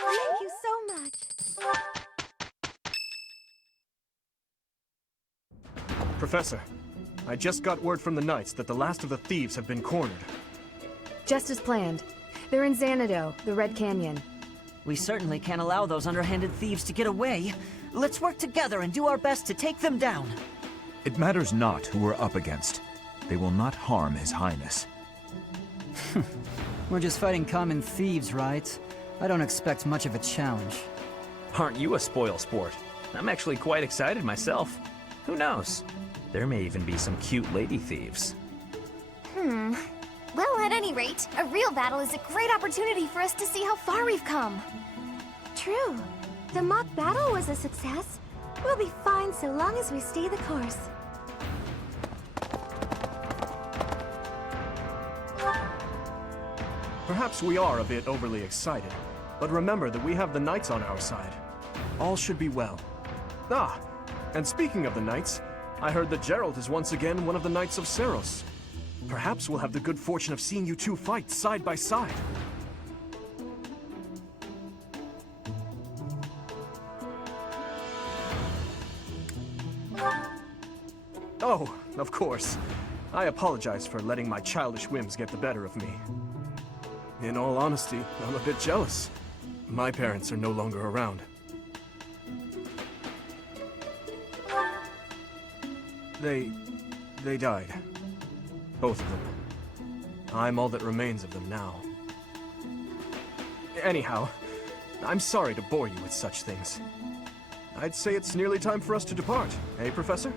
Thank you so much. Professor, I just got word from the Knights that the last of the thieves have been cornered. Just as planned. They're in Xanadu, the Red Canyon. We certainly can't allow those underhanded thieves to get away. Let's work together and do our best to take them down. It matters not who we're up against. They will not harm His Highness. We're just fighting common thieves, right? I don't expect much of a challenge. Aren't you a spoil sport? I'm actually quite excited myself. Who knows? There may even be some cute lady thieves. Well, at any rate, a real battle is a great opportunity for us to see how far we've come. True. The mock battle was a success. We'll be fine so long as we stay the course. Perhaps we are a bit overly excited, but remember that we have the Knights on our side. All should be well. Ah, and speaking of the Knights, I heard that Gerald is once again one of the Knights of Seros. Perhaps we'll have the good fortune of seeing you two fight side by side. Oh, of course. I apologize for letting my childish whims get the better of me. In all honesty, I'm a bit jealous. My parents are no longer around. They died. Both of them. I'm all that remains of them now. Anyhow, I'm sorry to bore you with such things. I'd say it's nearly time for us to depart, eh, Professor?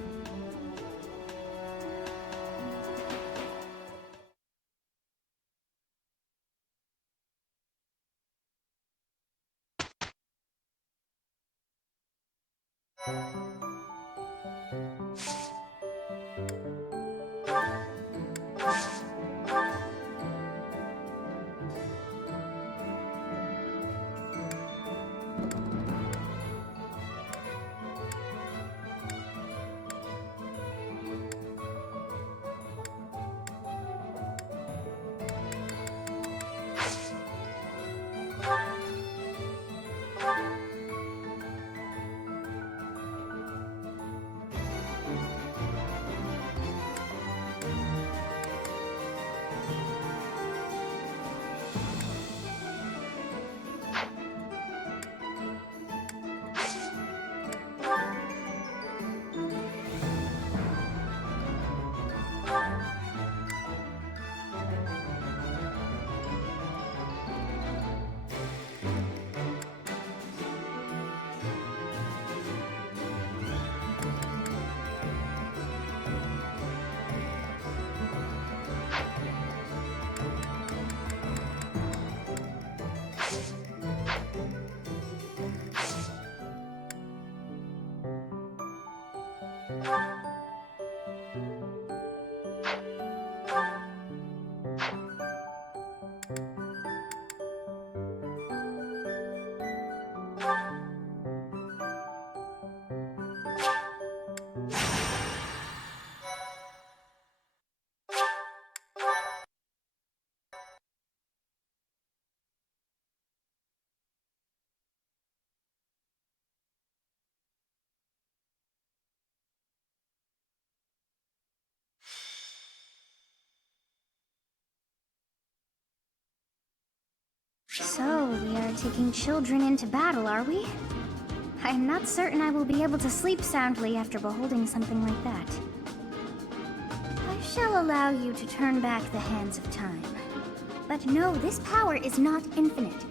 So, we are taking children into battle, are we? I am not certain I will be able to sleep soundly after beholding something like that. I shall allow you to turn back the hands of time. But no, this power is not infinite.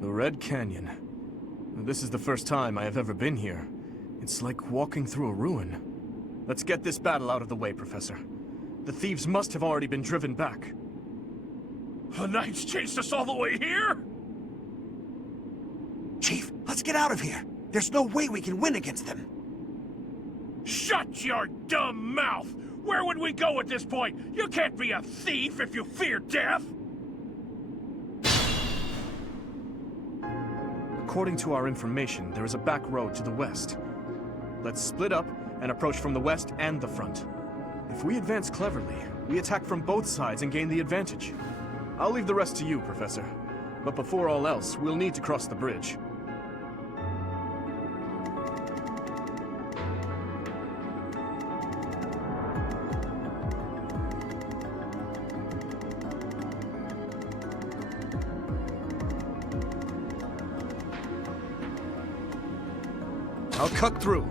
The Red Canyon. This is the first time I have ever been here. It's like walking through a ruin. Let's get this battle out of the way, Professor. The thieves must have already been driven back. The Knights chased us all the way here? Chief, let's get out of here. There's no way we can win against them. Shut your dumb mouth! Where would we go at this point? You can't be a thief if you fear death! According to our information, there is a back road to the west. Let's split up and approach from the west and the front. If we advance cleverly, we attack from both sides and gain the advantage. I'll leave the rest to you, Professor. But before all else, we'll need to cross the bridge. I'll cut through.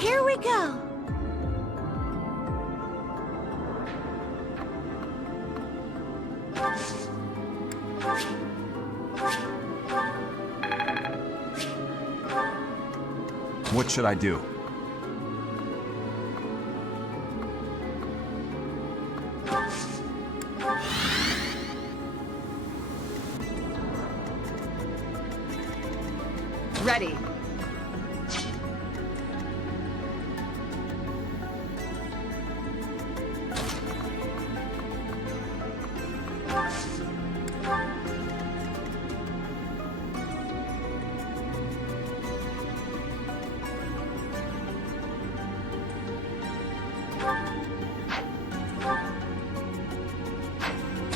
Here we go. What should I do? Ready.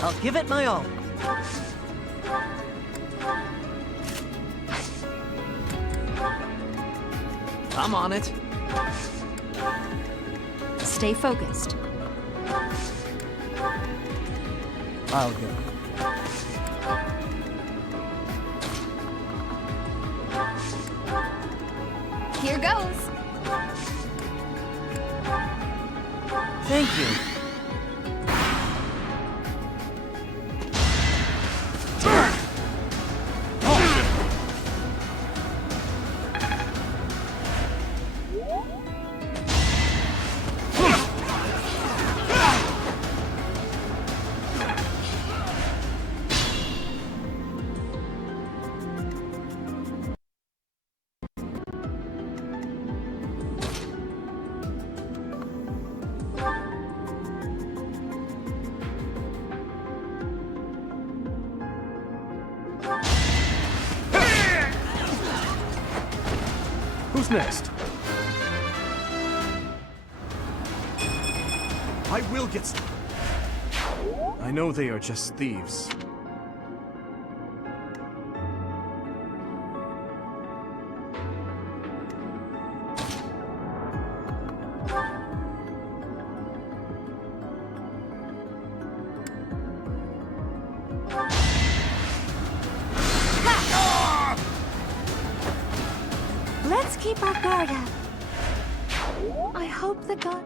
I'll give it my all. I'm on it. Stay focused. I'll go. Here goes. Thank you. Who's next? I will get some. I know they are just thieves. Let's keep our guard up. I hope the god...